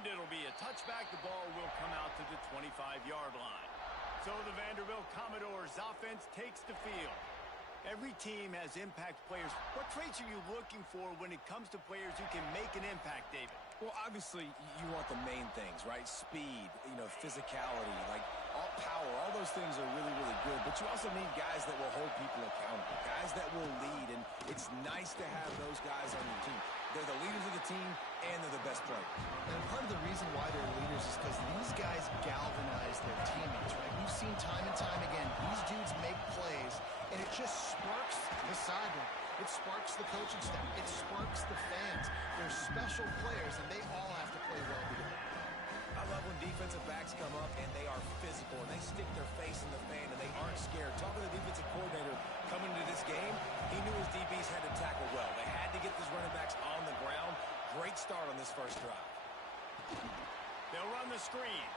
And it'll be a touchback. The ball will come out to the 25-yard line. So the Vanderbilt Commodores offense takes the field. Every team has impact players. What traits are you looking for when it comes to players who can make an impact, David? Well, obviously, you want the main things, right? Speed, physicality, like all power. All those things are really, really good. But you also need guys that will hold people accountable, guys that will lead. And it's nice to have those guys on your team. They're the leaders of the team, and they're the best players. And part of the reason why they're leaders is because these guys galvanize their teammates, right? We've seen time and time again, these dudes make plays, and it just sparks the sideline. It sparks the coaching staff. It sparks the fans. They're special players, and they all have to play well together. I love when defensive backs come up and they are physical and they stick their face in the fan and they aren't scared. Talking to the defensive coordinator coming into this game, he knew his DBs had to tackle well. They had to get these running backs on the ground. Great start on this first drive. They'll run the screen.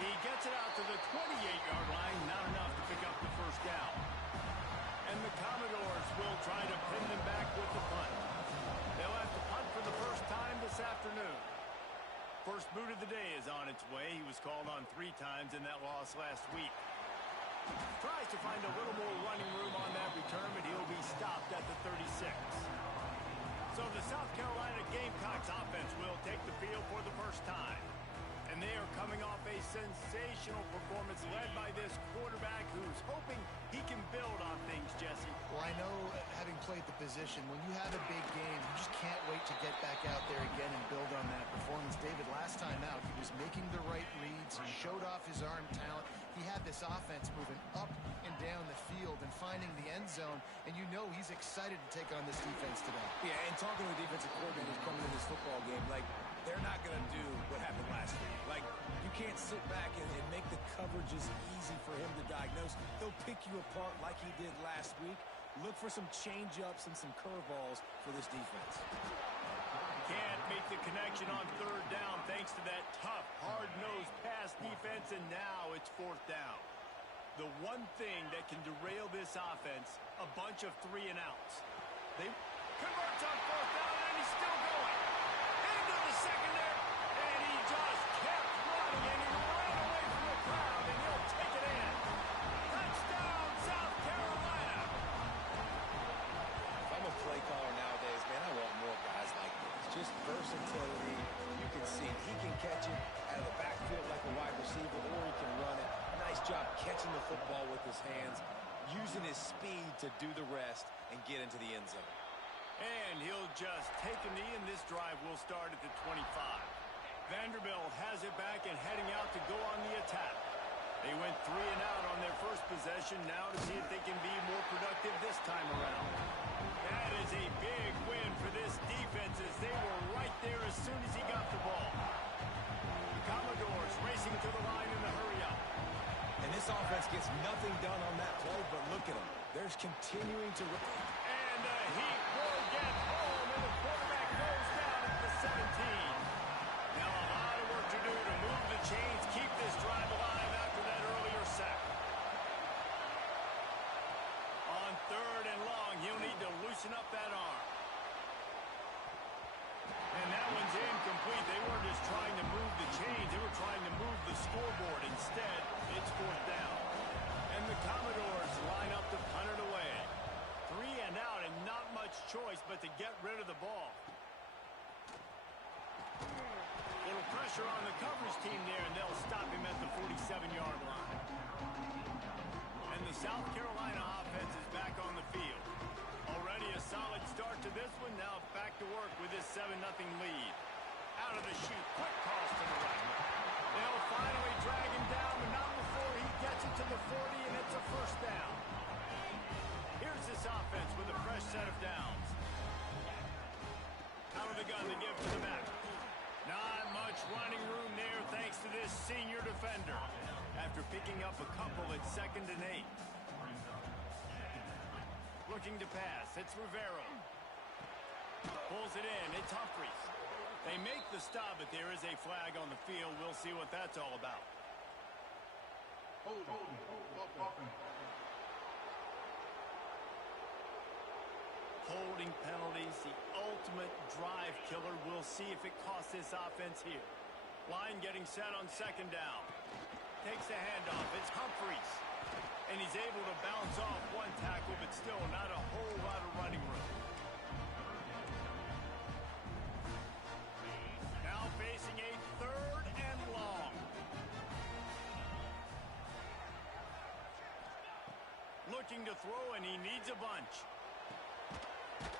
He gets it out to the 28-yard line. Not enough to pick up the first down. And the Commodores will try to pin them back with the punt. They'll have to punt for the first time this afternoon. First boot of the day is on its way. He was called on 3 times in that loss last week. Tries to find a little more running room on that return, but he'll be stopped at the 36. So the South Carolina Gamecocks offense will take the field for the first time. And they are coming off a sensational performance led by this quarterback who's hoping he can build on things, Jesse. Well, I know, having played the position, when you have a big game, you just can't wait to get back out there again and build on that performance. David, last time out, he was making the right reads. He showed off his arm talent. He had this offense moving up and down the field and finding the end zone, and you know he's excited to take on this defense today. Yeah, and talking to the defensive coordinators coming into this football game, like, they're not going to do what happened last week. Like, you can't sit back and make the coverages easy for him to diagnose. They'll pick you apart like he did last week. Look for some change-ups and some curveballs for this defense. Can't make the connection on third down thanks to that tough, hard-nosed pass defense, and now it's fourth down. The one thing that can derail this offense, a bunch of 3-and-outs. They converts on fourth down, and he's still going. Into the secondary, and he just kept running, and he ran away from the crowd, and he'll take it in. Touchdown, South Carolina. If I'm a play caller nowadays, man, I want more guys like this. Just versatility. You can see he can catch it out of the backfield like a wide receiver, or he can run it. Nice job catching the football with his hands, using his speed to do the rest and get into the end zone. And he'll just take a knee, and this drive will start at the 25. Vanderbilt has it back and heading out to go on the attack. They went 3-and-out on their first possession, now to see if they can be more productive this time around. That is a big win for this defense, as they were right there as soon as he got the ball. The Commodores racing to the line in the hurry-up. And this offense gets nothing done on that play, but look at them. They're continuing to... And the Heat will get home, and the quarterback goes down at the 17. Now a lot of work to do to move the chains, keep this drive alive after that earlier sack. On third and long, he'll need to loosen up that arm. And that one's incomplete. They weren't just trying to move the chains, they were trying to move the scoreboard. Instead, it's fourth down. And the Commodores line up to punt it away. 3-and-out, and not much choice but to get rid of the ball. Little pressure on the coverage team there, and they'll stop him at the 47-yard line. And the South Carolina offense is back on the field. Already a solid start to this one. Now back to work with this 7-0 lead. Out of the chute, quick cross to the right. They'll finally drag him down, but not before he gets it to the 40, and it's a first down. Here's this offense with a fresh set of downs. Out of the gun to give to the back. Not much running room there thanks to this senior defender. After picking up a couple at 2nd and 8. Looking to pass. It's Rivero. Pulls it in. It's Humphries. They make the stop, but there is a flag on the field. We'll see what that's all about. Holding penalties, the ultimate drive killer. We'll see if it costs this offense here. Line getting set on second down. Takes the handoff. It's Humphries. And he's able to bounce off one tackle, but still not a whole lot of running room. Now facing a 3rd and long. Looking to throw, and he needs a bunch.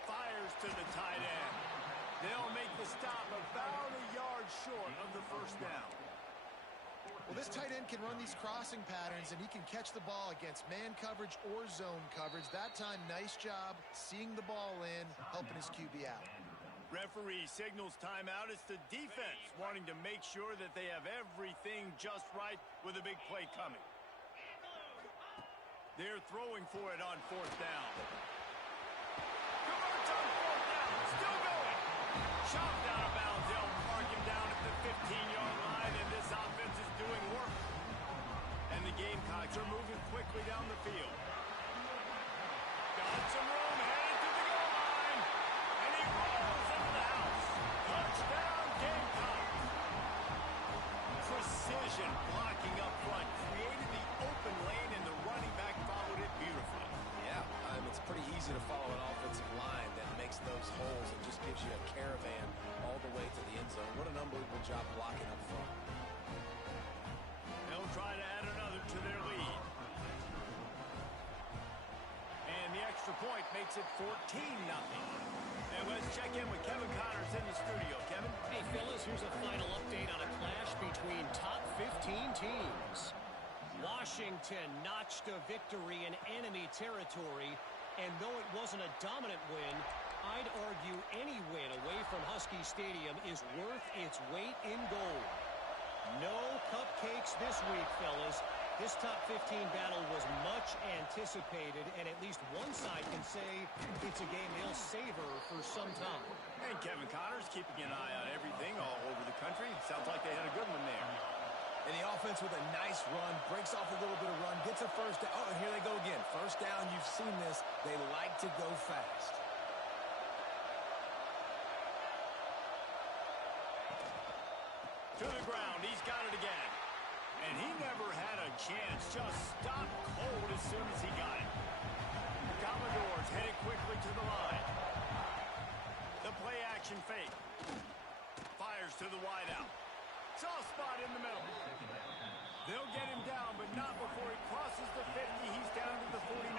Fires to the tight end. They'll make the stop about a yard short of the first down. Well, this tight end can run these crossing patterns, and he can catch the ball against man coverage or zone coverage. That time, nice job seeing the ball in, helping his QB out. Referee signals timeout. It's the defense wanting to make sure that they have everything just right with a big play coming. They're throwing for it on 4th down. Converts on 4th down. Still going. Chopped out of bounds. They'll mark him down at the 15-yard line, and this offense is doing work. And the Gamecocks are moving quickly down the field. Got some room, headed to the goal line. And he rolls into the house. Touchdown, Gamecocks. Precision blocking up front. Created the open lane, and the running back followed it beautifully. Yeah, it's pretty easy to follow an offensive line that makes those holes and just gives you a caravan all the way to the end zone. What an unbelievable job blocking up front. They'll try to add another to their lead. And the extra point makes it 14-0. And let's check in with Kevin Connors in the studio. Kevin? Hey, fellas, here's a final update on a clash between top 15 teams. Washington notched a victory in enemy territory, and though it wasn't a dominant win, I'd argue any win away from Husky Stadium is worth its weight in gold. No cupcakes this week, fellas. This top 15 battle was much anticipated, and at least one side can say it's a game they'll savor for some time. And Kevin Connors keeping an eye on everything all over the country. Sounds like they had a good one there. And the offense with a nice run, breaks off a little bit of run, gets a first down. Oh, and here they go again. First down, you've seen this. They like to go fast. To the ground, he's got it again. And he never had a chance, just stopped cold as soon as he got it. The Commodores headed quickly to the line. The play action fake. Fires to the wideout. Soft spot in the middle. They'll get him down, but not before he crosses the 50. He's down to the 49.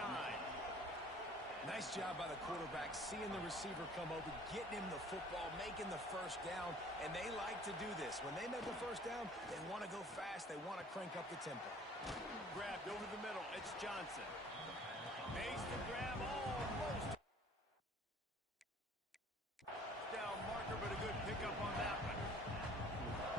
Nice job by the quarterback, seeing the receiver come open, getting him the football, making the first down, and they like to do this. When they make the first down, they want to go fast. They want to crank up the tempo. Grabbed over the middle. It's Johnson. Makes the grab almost. Down marker, but a good pickup on that one.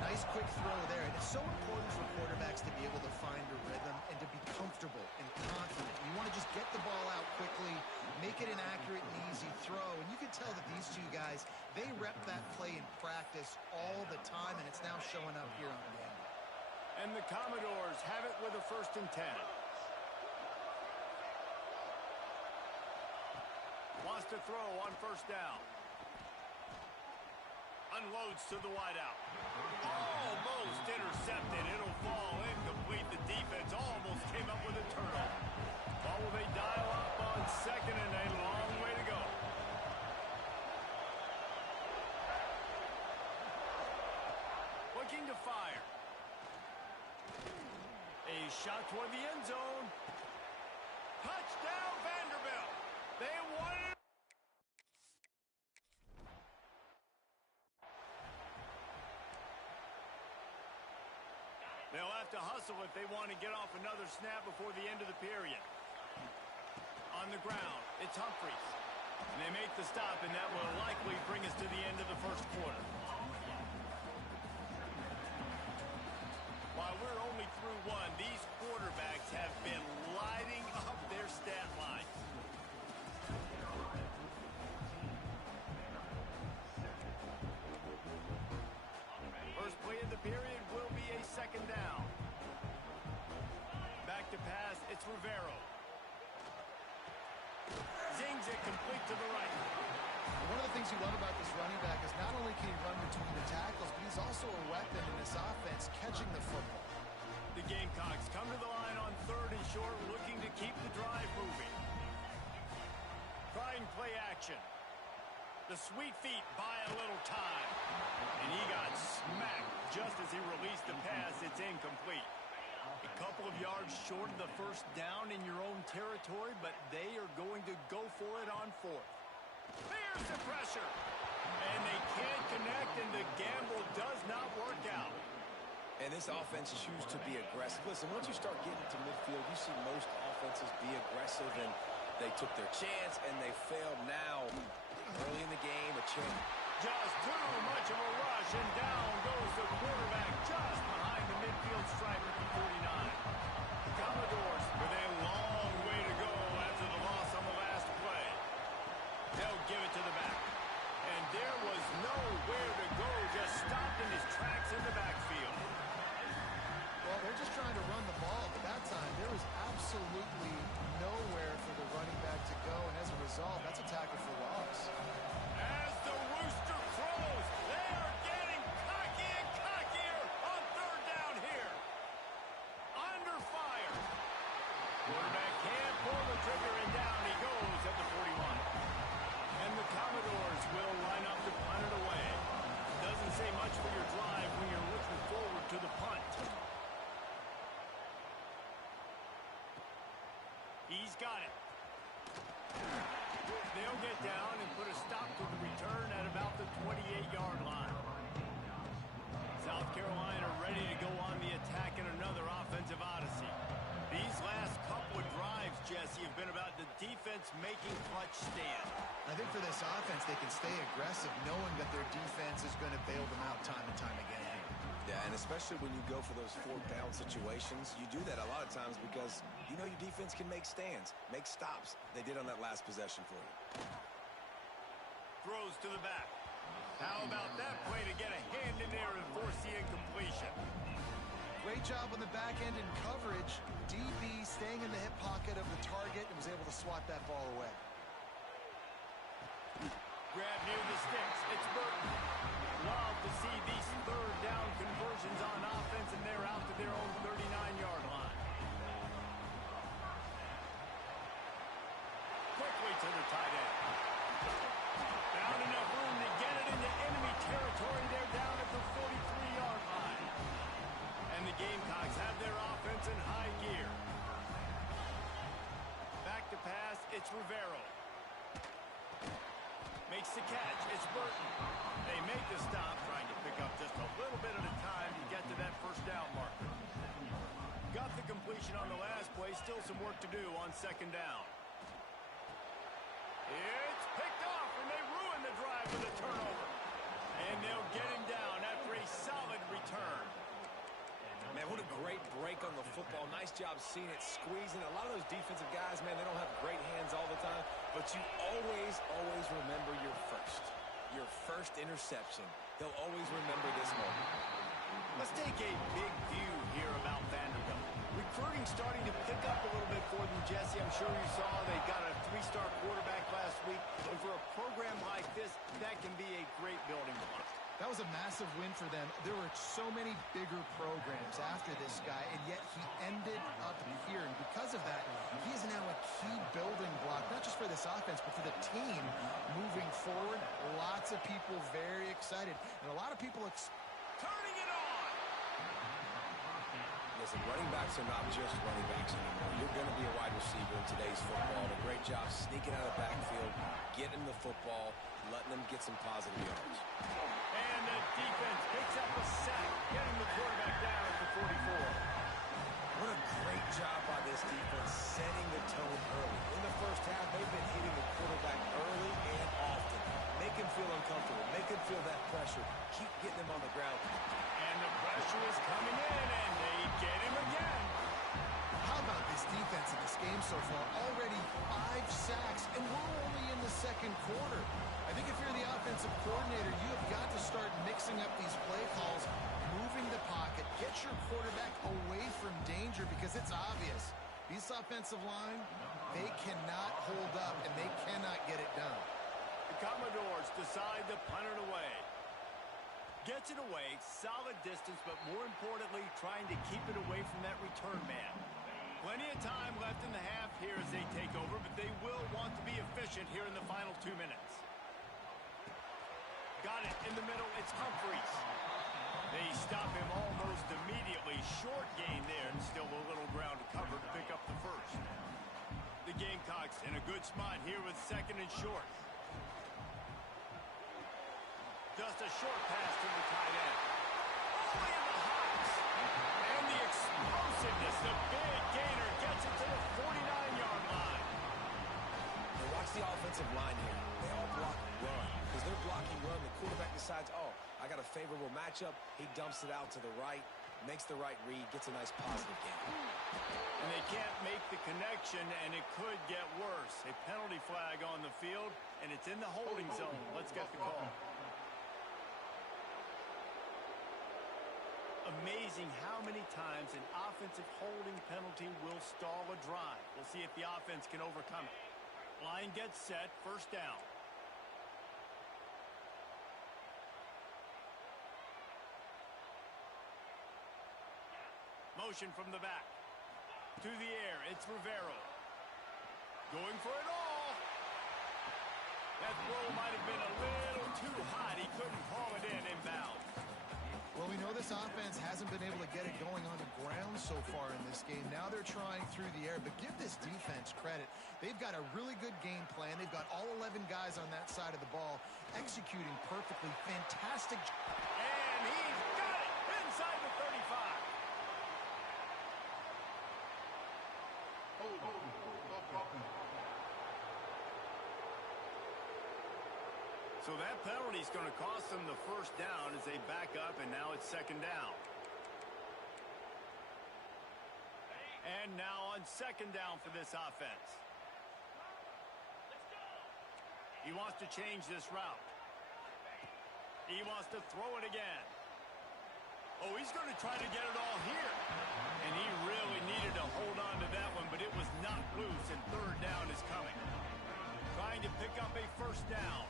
Nice quick throw there. And it's so important for quarterbacks to be able to find a rhythm and to be comfortable and confident. You want to just get the ball out quickly, make it an accurate and easy throw. And you can tell that these two guys, they rep that play in practice all the time, and it's now showing up here on the game. And the Commodores have it with a 1st and 10. Wants to throw on 1st down. Unloads to the wideout. Almost intercepted. It'll fall incomplete. The defense almost came up with a turnover. Ball will they dial up on 2nd and a long way to go. Looking to fire. A shot toward the end zone. Touchdown Vanderbilt. They won it. They'll have to hustle if they want to get off another snap before the end of the period. On the ground, it's Humphries. And they make the stop, and that will likely bring us to the end of the 1st quarter. While we're only through one, these quarterbacks have been lighting up their stat lines. First play of the period will be a 2nd down. Back to pass, it's Rivero. Zings it complete to the right. One of the things things you love about this running back is not only can he run between the tackles, but he's also a weapon in this offense catching the football. The Gamecocks come to the line on 3rd and short, looking to keep the drive moving. Trying play action. The sweet feet buy a little time. And he got smacked just as he released the pass. It's incomplete. A couple of yards short of the first down in your own territory, but they are going to go for it on 4th. There's the pressure. And they can't connect, and the gamble does not work out. And this offense chooses to be aggressive. Listen, once you start getting to midfield, you see most offenses be aggressive, and they took their chance, and they failed now. Early in the game, a chance. Just too much of a rush, and down goes the quarterback just behind the midfield stripe at the 49. The Commodores with a long way to go after the loss on the last play. They'll give it to the back. And there was nowhere to go, just stopped in his tracks in the backfield. Well, they're just trying to run the ball, but that time there was absolutely nowhere for the running back to go, and as a result, that's a tackle for loss. As the rooster crows, they are getting cocky and cockier on 3rd down here. Under fire. Quarterback can't pull the trigger, and down he goes at the 41. And the Commodores will line up to punt it away. Doesn't say much for your drive when you're looking forward to the punt. He's got it. They'll get down and put a stop to the return at about the 28-yard line. South Carolina ready to go on the attack in another offensive odyssey. These last couple of drives, Jesse, have been about the defense making clutch stand. I think for this offense, they can stay aggressive knowing that their defense is going to bail them out time and time again. Yeah, and especially when you go for those 4th down situations, you do that a lot of times because you know your defense can make stands, make stops. They did on that last possession for you. Throws to the back. How about that play to get a hand in there and force the incompletion? Great job on the back end in coverage. DB staying in the hip pocket of the target and was able to swat that ball away. Grab near the sticks. It's Burton. Love to see these 3rd down conversions on offense, and they're out to their own 39-yard line. Quickly to the tight end. Found enough room to get it into enemy territory. They're down at the 43-yard line. And the Gamecocks have their offense in high gear. Back to pass. It's Rivero. Makes the catch. It's Burton. They make the stop, trying to pick up just a little bit at a time to get to that 1st down marker. Got the completion on the last play. Still some work to do on 2nd down. It's picked off, and they ruin the drive with a turnover. And they'll get him down after a solid return. Man, what a great break on the football. Nice job seeing it squeezing. A lot of those defensive guys, man, they don't have great hands all the time, but you always remember your first interception. They'll always remember this moment. Let's take a big view here about Vanderbilt. Recruiting starting to pick up a little bit for them, Jesse. I'm sure you saw they got a 3-star quarterback last week. And for a program like this, that can be a great building block. That was a massive win for them. There were so many bigger programs after this guy, and yet he ended up here. And because of that, he is now a key building block, not just for this offense, but for the team moving forward. Lots of people very excited, and a lot of people turning it on. Listen, running backs are not just running backs anymore. You're going to be a wide receiver in today's football. A great job sneaking out of the backfield, getting the football, letting them get some positive yards. And the defense picks up a sack, getting the quarterback down at the 44. What a great job by this defense setting the tone early. In the first half, they've been hitting the quarterback early and often. Make him feel uncomfortable. Make him feel that pressure. Keep getting him on the ground. And the pressure is coming in, and they get him again. How about this defense in this game so far? Already 5 sacks, and we're only in the 2nd quarter. I think if you're the offensive coordinator, you have got to start mixing up these play calls, moving the pocket, get your quarterback away from danger, because it's obvious. This offensive line, they cannot hold up, and they cannot get it done. The Commodores decide to punt it away. Gets it away, solid distance, but more importantly, trying to keep it away from that return man. Plenty of time left in the half here as they take over, but they will want to be efficient here in the final 2 minutes. Got it in the middle. It's Humphries. They stop him almost immediately. Short gain there, and still a little ground to cover to pick up the first. The Gamecocks in a good spot here with second and short. Just a short pass to the tight end. All the way in the Hawks. And the explosiveness, the big gainer gets it to the 49-yard line. Now watch the offensive line here. They all block run. Because they're blocking run, the quarterback decides, oh, I got a favorable matchup. He dumps it out to the right, makes the right read, gets a nice positive gain. And they can't make the connection, and it could get worse. A penalty flag on the field, and it's in the holding zone. Let's get the call. Amazing how many times an offensive holding penalty will stall a drive. We'll see if the offense can overcome it. Line gets set, first down. Motion from the back. To the air, it's Rivero. Going for it all. That throw might have been a little too hot. He couldn't haul it in inbound. Well, we know this offense hasn't been able to get it going on the ground so far in this game. Now they're trying through the air, but give this defense credit. They've got a really good game plan. They've got all 11 guys on that side of the ball executing perfectly. Fantastic. And he's got it inside the 35. So that penalty is going to cost them the first down as they back up, and now it's second down. And now on second down for this offense. He wants to change this route. He wants to throw it again. Oh, he's going to try to get it all here. And he really needed to hold on to that one, but it was not loose, and third down is coming. Trying to pick up a first down.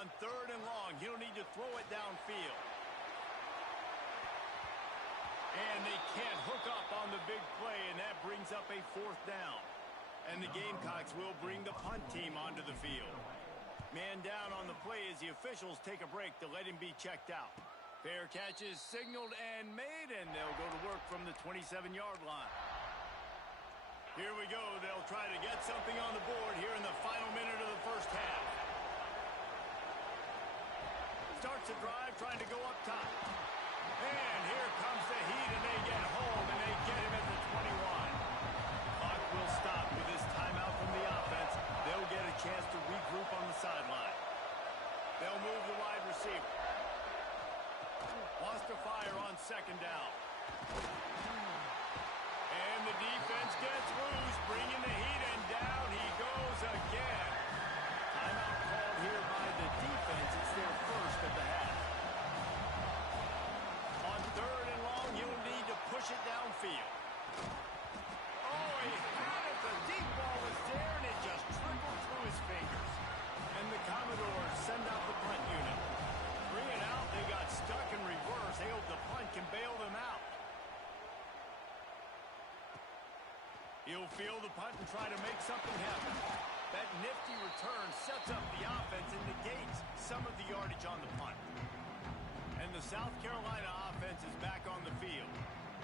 On third and long, he'll need to throw it downfield. And they can't hook up on the big play, and that brings up a fourth down. And the Gamecocks will bring the punt team onto the field. Man down on the play as the officials take a break to let him be checked out. Fair catch is signaled and made, and they'll go to work from the 27-yard line. Here we go. They'll try to get something on the board here in the final minute of the first half. Starts a drive, trying to go up top. And here comes the heat, and they get home, and they get him at the 21. Clock will stop with this timeout from the offense. They'll get a chance to regroup on the sideline. They'll move the wide receiver. Wants to fire on second down. And the defense gets loose, bringing the heat, and down he goes again. Timeout called here by the defense. It's their first of the half. On third and long, he'll need to push it downfield. Oh, he had it. The deep ball was there, and it just trickled through his fingers. And the Commodores send out the punt unit. 3 and out, they got stuck in reverse. They hope the punt can bail them out. He'll field the punt and try to make something happen. That nifty return sets up the offense and negates some of the yardage on the punt. And the South Carolina offense is back on the field.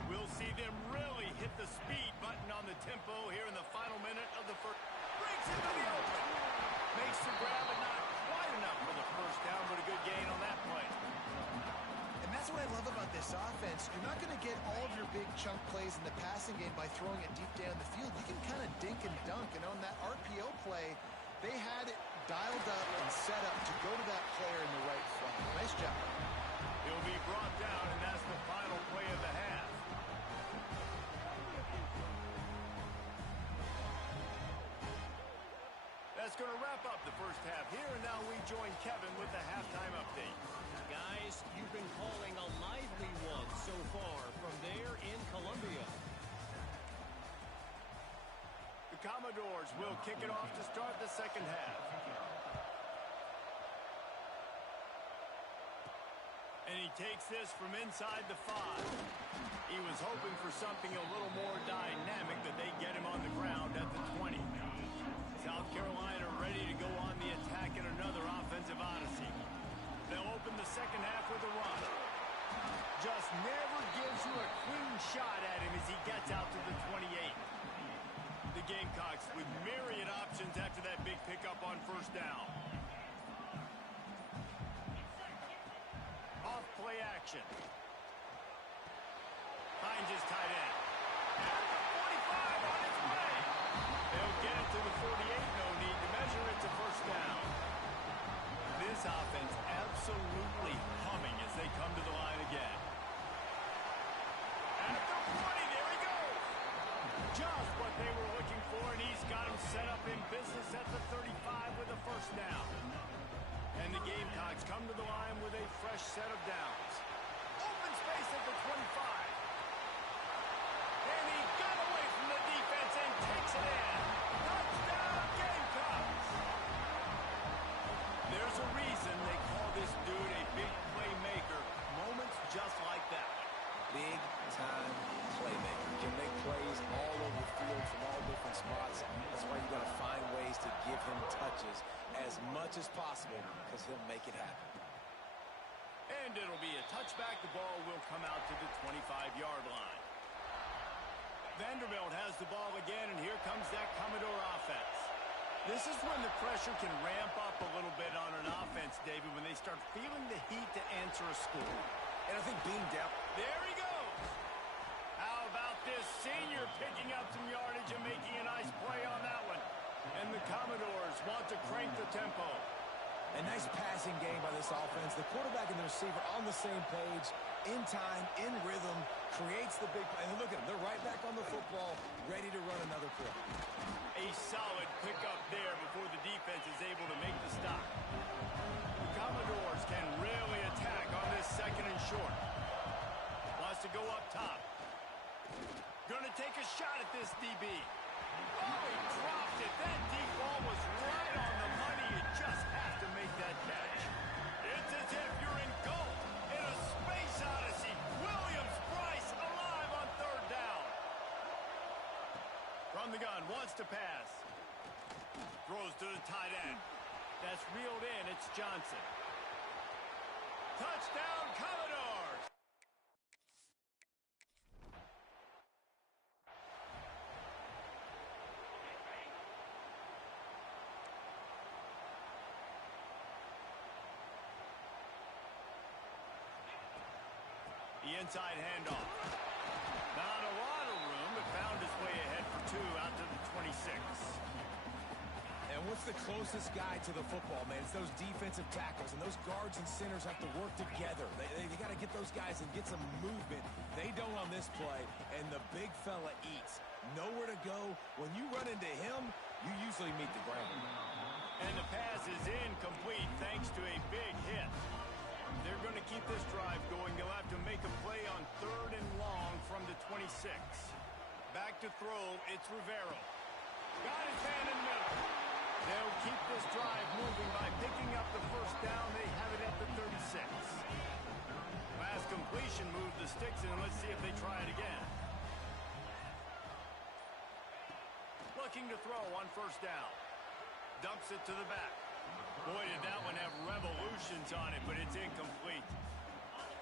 We'll see them really hit the speed button on the tempo here in the final minute of the first. Breaks into the open. Makes the grab, but not quite enough for the first down, but a good gain on that play. And that's what I love about this offense. You're not going to get all of your big chunk plays in the passing game by throwing it deep down the field. You can kind of dink and dunk. And on that RPO play, they had it dialed up and set up to go to that player in the right front. Nice job. He'll be brought down, and that's the final play of the half. That's that's going to wrap up the first half here, and now we join Kevin with the halftime update. Guys, you've been calling a lively one so far from there in Columbia. The Commodores will kick it off to start the second half. And he takes this from inside the 5. He was hoping for something a little more dynamic, that they get him on the ground at the 20. South Carolina ready to go on the attack in another offensive odyssey. They'll open the second half with a run. Just never gives you a clean shot at him as he gets out to the 28. The Gamecocks with myriad options after that big pickup on first down. Off play action. Finds his tight end. At the 45 on its way. They'll get it to the 48. No need to measure it to first down. This offense absolutely humming as they come to the line again. At the 40, there he goes. Just what they were looking for, and he's got him set up in business at the 35 with a first down. And the Gamecocks come to the line with a fresh set of downs. Open space at the 25. And he got away from the defense and takes it in. Touchdown, Gamecocks! There's a reason they call this dude a big playmaker. Moments just like that. Big-time playmaker. Can make plays all over the field from all different spots. That's why you got to find ways to give him touches as much as possible, because he'll make it happen. And it'll be a touchback. The ball will come out to the 25-yard line. Vanderbilt has the ball again, and here comes that Commodore offense. This is when the pressure can ramp up a little bit on an offense, David, when they start feeling the heat to answer a score. And I think being down... There he goes! How about this senior picking up some yardage and making a nice play on that one? And the Commodores want to crank the tempo. A nice passing game by this offense. The quarterback and the receiver on the same page, in time, in rhythm, creates the big play. And look at them. They're right back on the football, ready to run another play. A solid pickup there before the defense is able to make the stop. The Commodores can really attack on this second and short. Wants to go up top. Gonna take a shot at this DB. Oh, he dropped it. That deep ball was right on the money. You just have to make that catch. It's as if you're in goal in a space odyssey. Williams-Brice alive on third down. From the gun, wants to pass. Throws to the tight end. That's reeled in. It's Johnson. Touchdown, Commodores! The inside handoff. Not a lot of room, but found his way ahead for 2 out to the 26. And what's the closest guy to the football, man? It's those defensive tackles, and those guards and centers have to work together. They got to get those guys and get some movement. They don't on this play, and the big fella eats. Nowhere to go. When you run into him, you usually meet the ground. And the pass is incomplete thanks to a big hit. They're going to keep this drive going. They'll have to make a play on third and long from the 26. Back to throw, it's Rivero. Got his man in the middle. They'll keep this drive moving by picking up the first down. They have it at the 36. Pass completion moved the sticks in, and let's see if they try it again. Looking to throw on first down. Dumps it to the back. Boy, did that one have revolutions on it, but it's incomplete.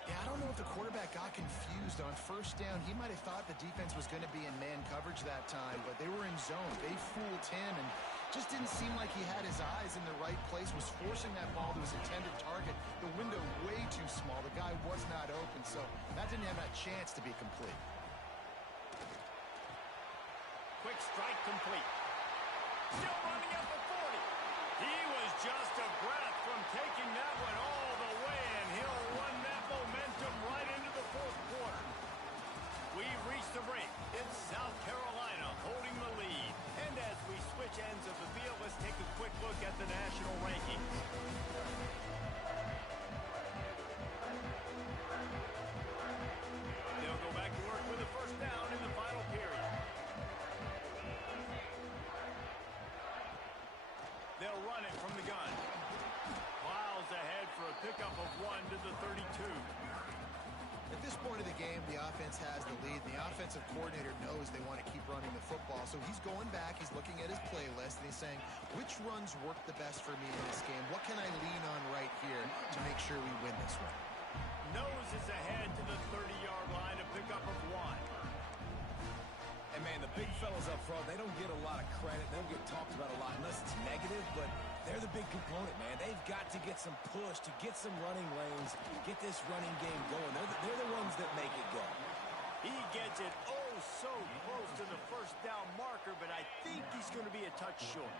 Yeah, I don't know if the quarterback got confused on first down. He might have thought the defense was going to be in man coverage that time, but they were in zone. They fooled him and just didn't seem like he had his eyes in the right place, was forcing that ball to his intended target. The window way too small. The guy was not open, so that didn't have that chance to be complete. Quick strike complete. Still running up the 40. He was just a breath from taking that one all the way, and he'll run that momentum right into the fourth quarter. We've reached the break. It's South Carolina holding the lead. And as we switch ends of the field, let's take a quick look this point of the game, the offense has the lead. The offensive coordinator knows they want to keep running the football. So he's going back, he's looking at his playlist, and he's saying, which runs work the best for me in this game? What can I lean on right here to make sure we win this one? Noses ahead to the 30-yard line, a pickup of 1. And, man, the big fellas up front, they don't get a lot of credit. They don't get talked about a lot unless it's negative, but they're the big component, man. They've got to get some push, to get some running lanes, get this running game going. They're the ones that make it go. He gets it oh so close to the first down marker, but I think he's going to be a touch short.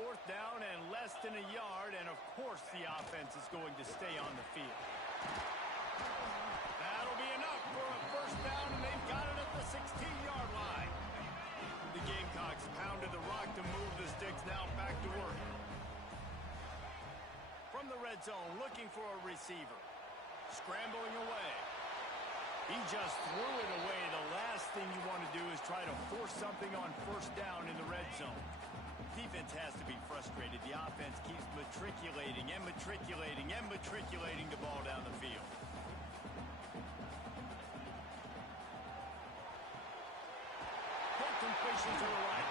4th down and less than a yard, and of course the offense is going to stay on the field. That'll be enough for a first down, and they've got it at the 16-yard line. The Gamecocks pounded the rock to move the sticks, now back to work. From the red zone, looking for a receiver. Scrambling away. He just threw it away. The last thing you want to do is try to force something on first down in the red zone. Defense has to be frustrated. The offense keeps matriculating and matriculating and matriculating the ball down the field. Quick completion to the right.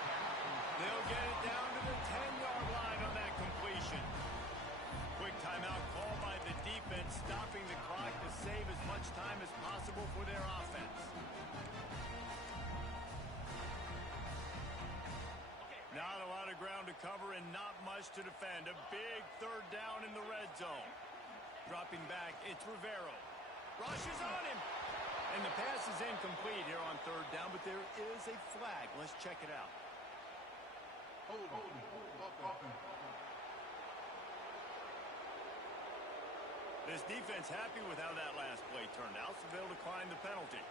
They'll get it down to the 10-yard line on that completion. Quick timeout call by the defense, stopping the clock to save as much time as possible for their offense. Not a lot of ground to cover and not much to defend. A big 3rd down in the red zone. Dropping back, it's Rivero. Rushes on him. And the pass is incomplete here on 3rd down, but there is a flag. Let's check it out. This defense happy with how that last play turned out, so they'll decline the penalty.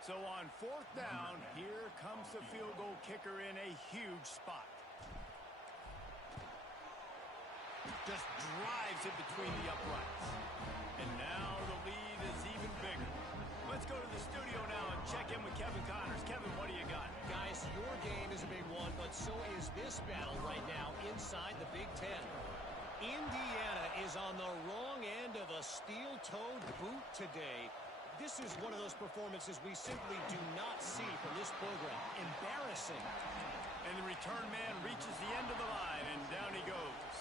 So on 4th down, here comes the field goal kicker in a huge spot. Just drives it between the uprights. And now the lead is even bigger. Let's go to the studio now and check in with Kevin Connors. Kevin, what do you got? Guys, your game is a big one, but so is this battle right now inside the Big Ten. Indiana is on the wrong end of a steel-toed boot today. This is one of those performances we simply do not see from this program. Embarrassing. And the return man reaches the end of the line, and down he goes.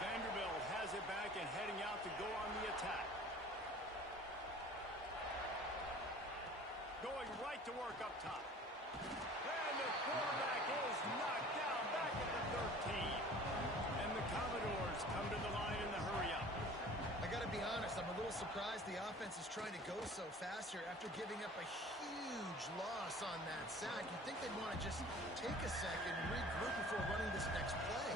Vanderbilt has it back and heading out to go on the attack. Going right to work up top. And the quarterback is knocked down back at the 13. And the Commodores come to the line in the hurry-up. I got to be honest, I'm a little surprised the offense is trying to go so fast here after giving up a huge loss on that sack. You'd think they'd want to just take a second and regroup before running this next play.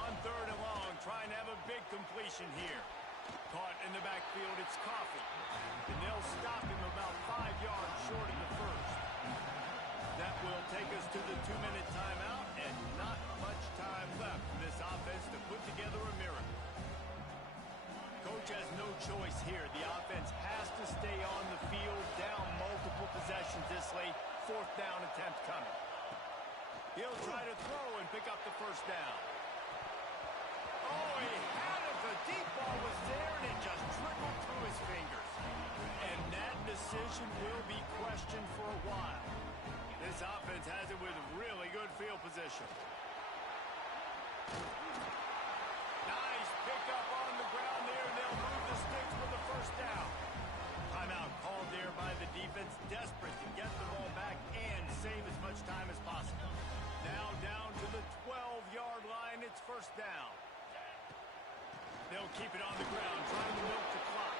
On 3rd and long, trying to have a big completion here. Caught in the backfield, it's Coffee. And they'll stop him about 5 yards short of the first. That will take us to the 2-minute timeout, and not much time left for this offense to put together a miracle. Coach has no choice here. The offense has to stay on the field, down multiple possessions this late. 4th down attempt coming. He'll try to throw and pick up the first down. Oh, he had it. The deep ball was there, and it just trickled through his fingers. And that decision will be questioned for a while. This offense has it with really good field position. Nice pickup on the ground there, and they'll move the sticks for the first down. Timeout called there by the defense, desperate to get the ball back and save as much time as possible. Now down to the 12-yard line, it's first down. They'll keep it on the ground, trying to milk the clock.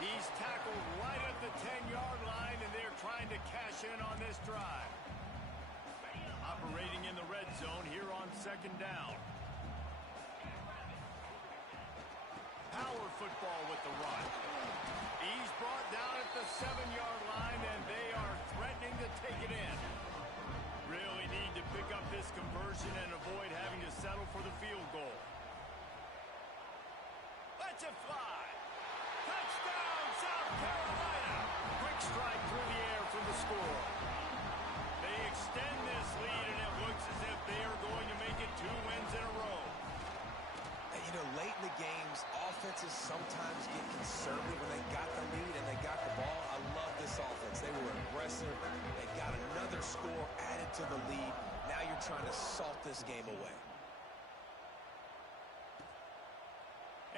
He's tackled right at the 10-yard line, and they're trying to cash in on this drive. Operating in the red zone here on 2nd down. Power football with the run. He's brought down at the 7-yard line, and they are threatening to take it in. Really need to pick up this conversion and avoid having to settle for the field goal. Let's it fly. Touchdown, South Carolina. Quick strike through the air for going to score. They extend this lead, and it looks as if they are going to make it 2 wins in a row. And, you know, late in the games, offenses sometimes get conservative when they got the lead and they got the ball. I love this offense. They were aggressive. They got another score added to the lead. Now you're trying to salt this game away.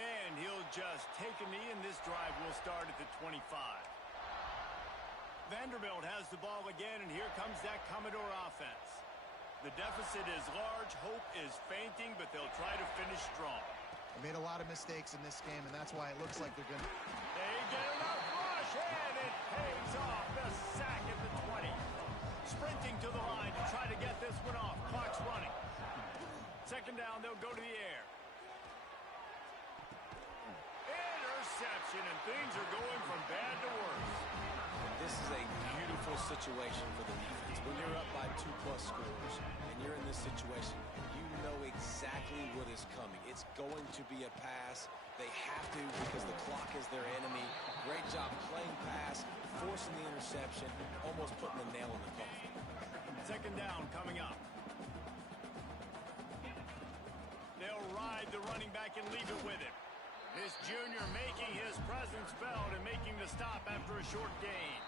And he'll just take a knee, and this drive will start at the 25. Vanderbilt has the ball again, and here comes that Commodore offense. The deficit is large, hope is fainting, but they'll try to finish strong. They made a lot of mistakes in this game, and that's why it looks like they're going to... They get enough rush, and it pays off. The sack at the 20. Sprinting to the line to try to get this one off. Clock's running. Second down, they'll go to the air. Interception, and things are going from bad to worse. This is a beautiful situation for the defense. When you're up by 2+ scores and you're in this situation, you know exactly what is coming. It's going to be a pass. They have to because the clock is their enemy. Great job playing pass, forcing the interception, almost putting the nail in the coffin. Second down coming up. They'll ride the running back and leave it with him. This junior making his presence felt and making the stop after a short gain.